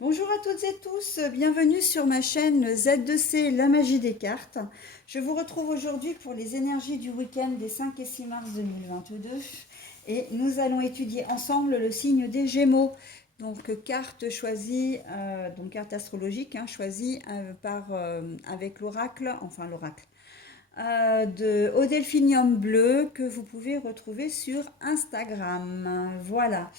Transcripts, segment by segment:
Bonjour à toutes et tous, bienvenue sur ma chaîne Z2C, la magie des cartes. Je vous retrouve aujourd'hui pour les énergies du week-end des 5 et 6 mars 2022 et nous allons étudier ensemble le signe des Gémeaux. Donc carte choisie, donc carte astrologique choisie avec l'oracle, de Au Delphinium Bleu que vous pouvez retrouver sur Instagram. Voilà.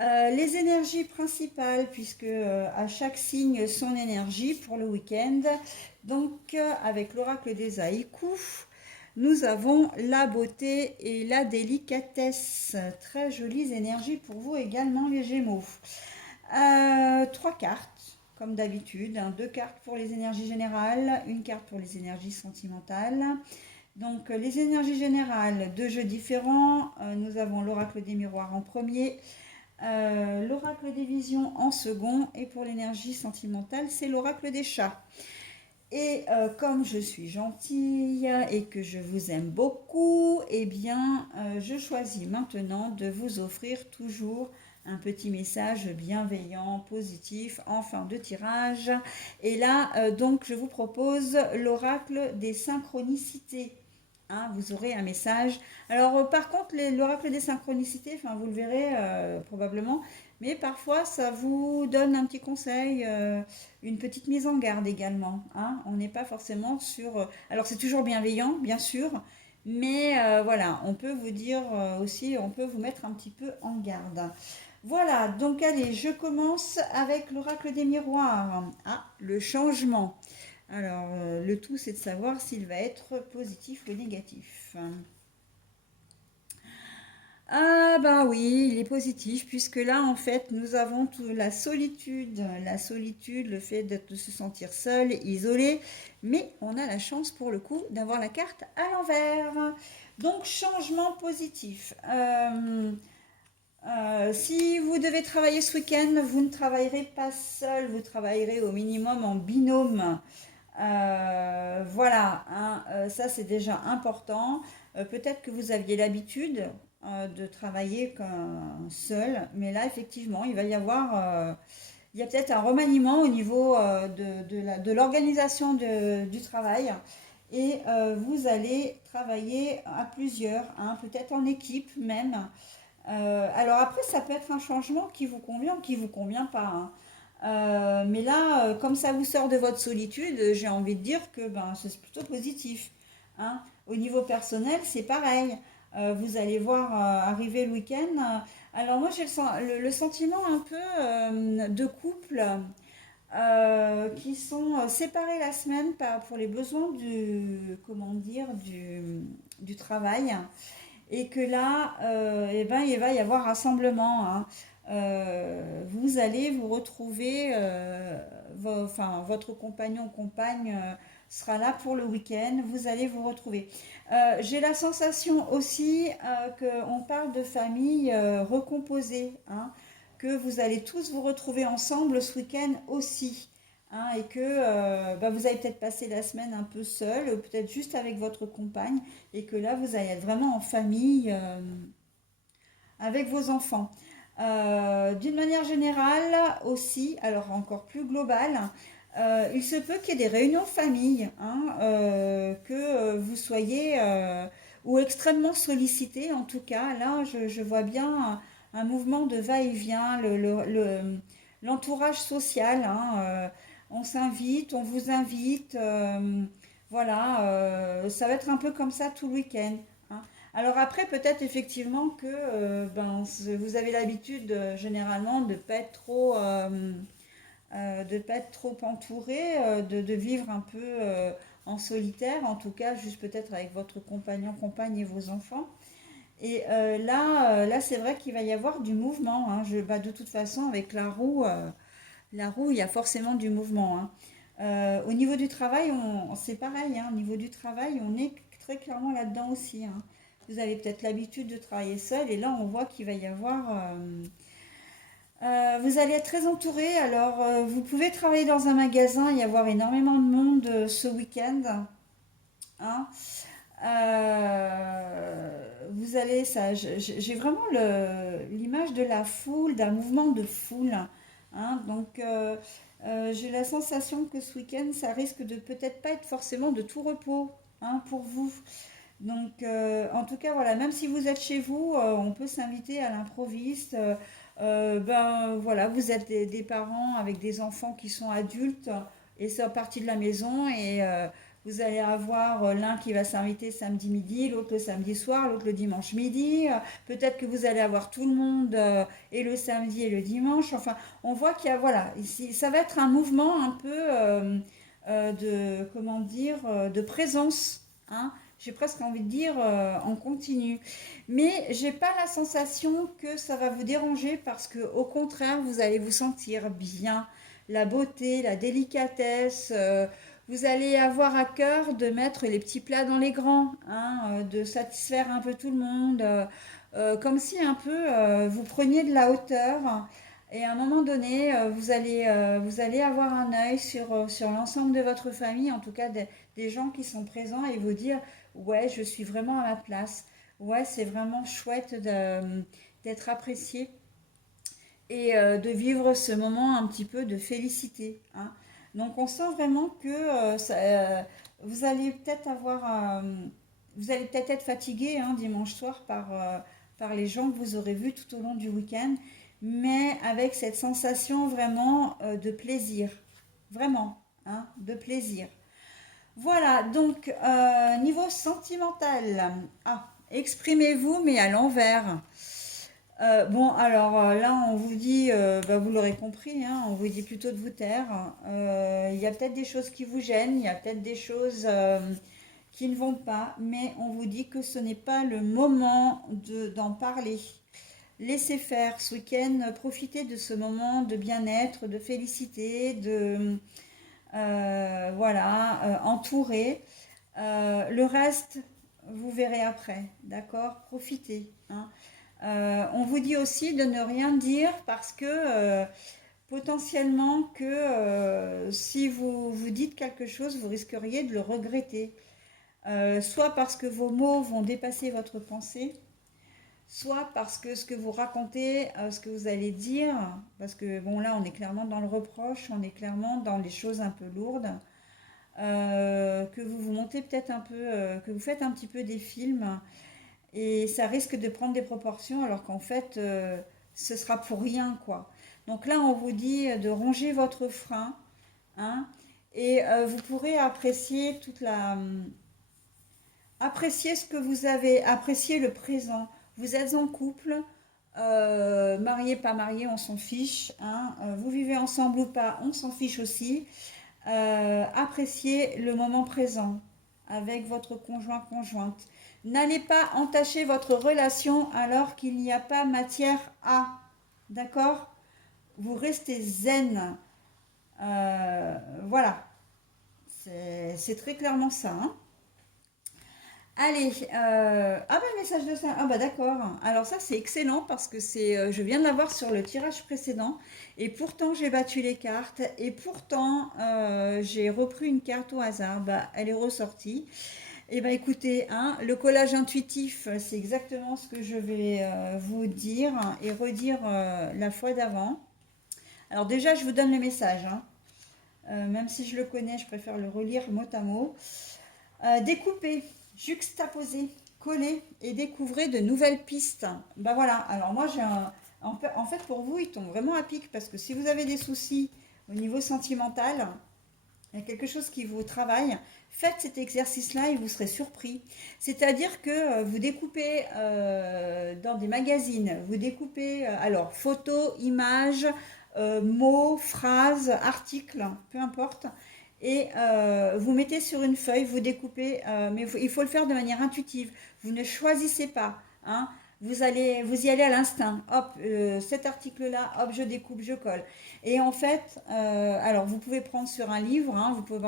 Les énergies principales, puisque à chaque signe son énergie pour le week-end. Donc, avec l'oracle des haïkus, nous avons la beauté et la délicatesse. Très jolies énergies pour vous également, les Gémeaux. Trois cartes, comme d'habitude. Deux cartes pour les énergies générales, une carte pour les énergies sentimentales. Donc, les énergies générales, deux jeux différents. Nous avons l'oracle des miroirs en premier, l'oracle des visions en second, et pour l'énergie sentimentale, c'est l'oracle des chats. Et comme je suis gentille et que je vous aime beaucoup, eh bien, je choisis maintenant de vous offrir toujours un petit message bienveillant, positif, en fin de tirage. Et là, donc, je vous propose l'oracle des synchronicités. Vous aurez un message. Alors, par contre, l'oracle des synchronicités, vous le verrez probablement, mais parfois, ça vous donne un petit conseil, une petite mise en garde également. On n'est pas forcément sur... alors, c'est toujours bienveillant, bien sûr, mais voilà, on peut vous dire aussi, on peut vous mettre un petit peu en garde. Voilà, donc allez, je commence avec l'oracle des miroirs. Le changement. Alors, le tout, c'est de savoir s'il va être positif ou négatif. Ah bah oui, il est positif, puisque là, en fait, nous avons la solitude, le fait de se sentir seul, isolé, mais on a la chance, pour le coup, d'avoir la carte à l'envers. Donc, changement positif. Si vous devez travailler ce week-end, vous ne travaillerez pas seul, vous travaillerez au minimum en binôme. Voilà, ça c'est déjà important. Peut-être que vous aviez l'habitude de travailler seul, mais là effectivement, il y a peut-être un remaniement au niveau de l'organisation du travail. Et vous allez travailler à plusieurs, peut-être en équipe même. Alors après, ça peut être un changement qui vous convient ou qui vous convient pas. Mais là, comme ça vous sort de votre solitude, j'ai envie de dire que c'est plutôt positif. Au niveau personnel, c'est pareil. Vous allez voir arriver le week-end. Alors moi, j'ai le sentiment un peu de couple qui sont séparés la semaine pour les besoins comment dire, du travail, et que là, il va y avoir rassemblement. Vous allez vous retrouver, votre compagnon ou compagne sera là pour le week-end, vous allez vous retrouver. J'ai la sensation aussi qu'on parle de famille recomposée, que vous allez tous vous retrouver ensemble ce week-end aussi. Et que vous allez peut-être passer la semaine un peu seul, peut-être juste avec votre compagne, et que là, vous allez être vraiment en famille avec vos enfants. D'une manière générale aussi, alors encore plus globale, il se peut qu'il y ait des réunions de famille, que vous soyez ou extrêmement sollicité. En tout cas, là, je vois bien un mouvement de va-et-vient, l'entourage social. On s'invite, on vous invite. Voilà, ça va être un peu comme ça tout le week-end. hein. Alors après, peut-être effectivement que vous avez l'habitude généralement de pas être trop entouré, de vivre un peu en solitaire, en tout cas juste peut-être avec votre compagnon, compagne et vos enfants. Et là c'est vrai qu'il va y avoir du mouvement. De toute façon, avec la roue, il y a forcément du mouvement. Au niveau du travail, c'est pareil. Au niveau du travail, on est très clairement là-dedans aussi. Vous avez peut-être l'habitude de travailler seul, et là, on voit qu'il va y avoir... vous allez être très entouré. Alors, vous pouvez travailler dans un magasin et y avoir énormément de monde ce week-end. hein. Vous allez, ça, j'ai vraiment l'image de la foule, d'un mouvement de foule. hein. Donc, j'ai la sensation que ce week-end, ça risque de peut-être pas être forcément de tout repos, hein, pour vous. Donc, en tout cas, voilà, même si vous êtes chez vous, on peut s'inviter à l'improviste. Ben voilà, vous êtes des parents avec des enfants qui sont adultes et c'est partie de la maison et vous allez avoir l'un qui va s'inviter samedi midi, l'autre le samedi soir, l'autre le dimanche midi. Peut-être que vous allez avoir tout le monde et le samedi et le dimanche. Enfin, on voit qu'il y a, voilà, ici, ça va être un mouvement un peu de, comment dire, de présence, hein. J'ai presque envie de dire en continu. Mais j'ai pas la sensation que ça va vous déranger parce que au contraire, vous allez vous sentir bien. La beauté, la délicatesse, vous allez avoir à cœur de mettre les petits plats dans les grands, hein, de satisfaire un peu tout le monde, comme si un peu vous preniez de la hauteur. Et à un moment donné, vous allez avoir un œil sur l'ensemble de votre famille, en tout cas des gens qui sont présents, et vous dire, ouais, je suis vraiment à ma place. Ouais, c'est vraiment chouette d'être apprécié et de vivre ce moment un petit peu de félicité, hein. Donc on sent vraiment que vous allez peut-être vous allez peut-être être fatigué, hein, dimanche soir par les gens que vous aurez vus tout au long du week-end, mais avec cette sensation vraiment de plaisir, vraiment, hein, de plaisir. Voilà, donc niveau sentimental, ah, exprimez-vous mais à l'envers. Bon, alors là, on vous dit, bah, vous l'aurez compris, hein, on vous dit plutôt de vous taire. Il y a peut-être des choses qui vous gênent, il y a peut-être des choses qui ne vont pas, mais on vous dit que ce n'est pas le moment d'en parler. Laissez faire ce week-end, profitez de ce moment de bien-être, de félicité, voilà, entouré. Le reste, vous verrez après, d'accord? Profitez, hein. On vous dit aussi de ne rien dire parce que potentiellement que si vous dites quelque chose, vous risqueriez de le regretter. Soit parce que vos mots vont dépasser votre pensée, soit parce que ce que vous racontez, ce que vous allez dire, parce que bon là on est clairement dans le reproche, on est clairement dans les choses un peu lourdes, que vous vous montez peut-être un peu, que vous faites un petit peu des films et ça risque de prendre des proportions alors qu'en fait ce sera pour rien quoi. Donc là on vous dit de ronger votre frein, hein, et vous pourrez apprécier apprécier ce que vous avez, apprécier le présent. Vous êtes en couple, marié, pas marié, on s'en fiche, hein. Vous vivez ensemble ou pas, on s'en fiche aussi. Appréciez le moment présent avec votre conjointe. N'allez pas entacher votre relation alors qu'il n'y a pas matière à. D'accord? Vous restez zen. Voilà. C'est très clairement ça, hein. Allez, ah bah message de ça, ah bah d'accord. Alors ça c'est excellent parce que je viens de l'avoir sur le tirage précédent et pourtant j'ai battu les cartes et pourtant j'ai repris une carte au hasard, bah elle est ressortie. Et bah écoutez, hein, le collage intuitif c'est exactement ce que je vais vous dire et redire la fois d'avant. Alors déjà je vous donne le message, hein. Même si je le connais, je préfère le relire mot à mot. Découper, juxtaposer, coller et découvrez de nouvelles pistes. Ben voilà, alors moi en fait pour vous, il tombe vraiment à pic parce que si vous avez des soucis au niveau sentimental, il y a quelque chose qui vous travaille, faites cet exercice-là et vous serez surpris. C'est-à-dire que vous découpez dans des magazines, vous découpez alors photos, images, mots, phrases, articles, peu importe, et vous mettez sur une feuille, vous découpez, mais il faut le faire de manière intuitive. Vous ne choisissez pas, hein. Vous y allez à l'instinct. Hop, cet article-là, hop, je découpe, je colle. Et en fait, alors vous pouvez prendre sur un livre, hein, vous pouvez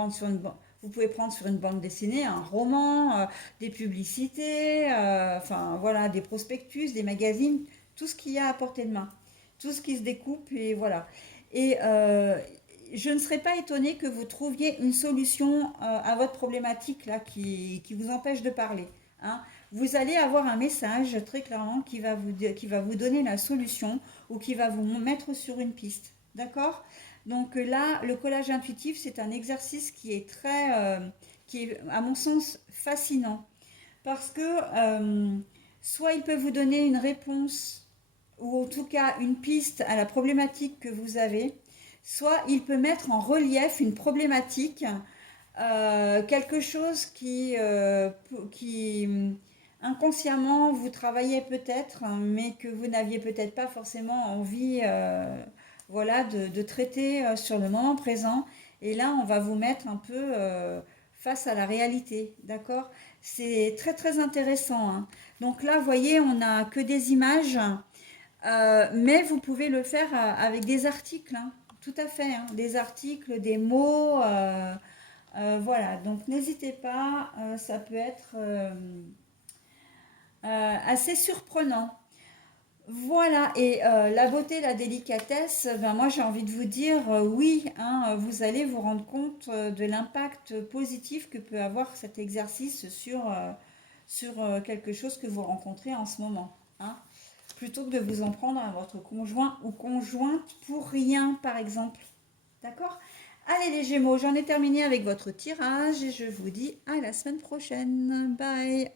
prendre sur une bande dessinée, un roman, des publicités, enfin voilà, des prospectus, des magazines, tout ce qu'il y a à portée de main, tout ce qui se découpe et voilà. Et je ne serais pas étonnée que vous trouviez une solution à votre problématique là qui vous empêche de parler, hein. Vous allez avoir un message très clairement qui va vous donner la solution ou qui va vous mettre sur une piste. D'accord? Donc là, le collage intuitif, c'est un exercice qui est qui est, à mon sens, fascinant. Parce que soit il peut vous donner une réponse, ou en tout cas une piste à la problématique que vous avez, soit il peut mettre en relief une problématique, quelque chose qui inconsciemment vous travaillez peut-être, hein, mais que vous n'aviez peut-être pas forcément envie, voilà, de traiter sur le moment présent. Et là, on va vous mettre un peu face à la réalité, d'accord? C'est très très intéressant, hein. Donc là, vous voyez, on n'a que des images, mais vous pouvez le faire avec des articles, hein. Tout à fait, hein. Des articles, des mots. Voilà, donc n'hésitez pas, ça peut être assez surprenant. Voilà, et la beauté, la délicatesse, ben moi j'ai envie de vous dire oui, hein, vous allez vous rendre compte de l'impact positif que peut avoir cet exercice sur quelque chose que vous rencontrez en ce moment, hein, plutôt que de vous en prendre à votre conjoint ou conjointe pour rien, par exemple. D'accord? Allez les Gémeaux, j'en ai terminé avec votre tirage et je vous dis à la semaine prochaine. Bye!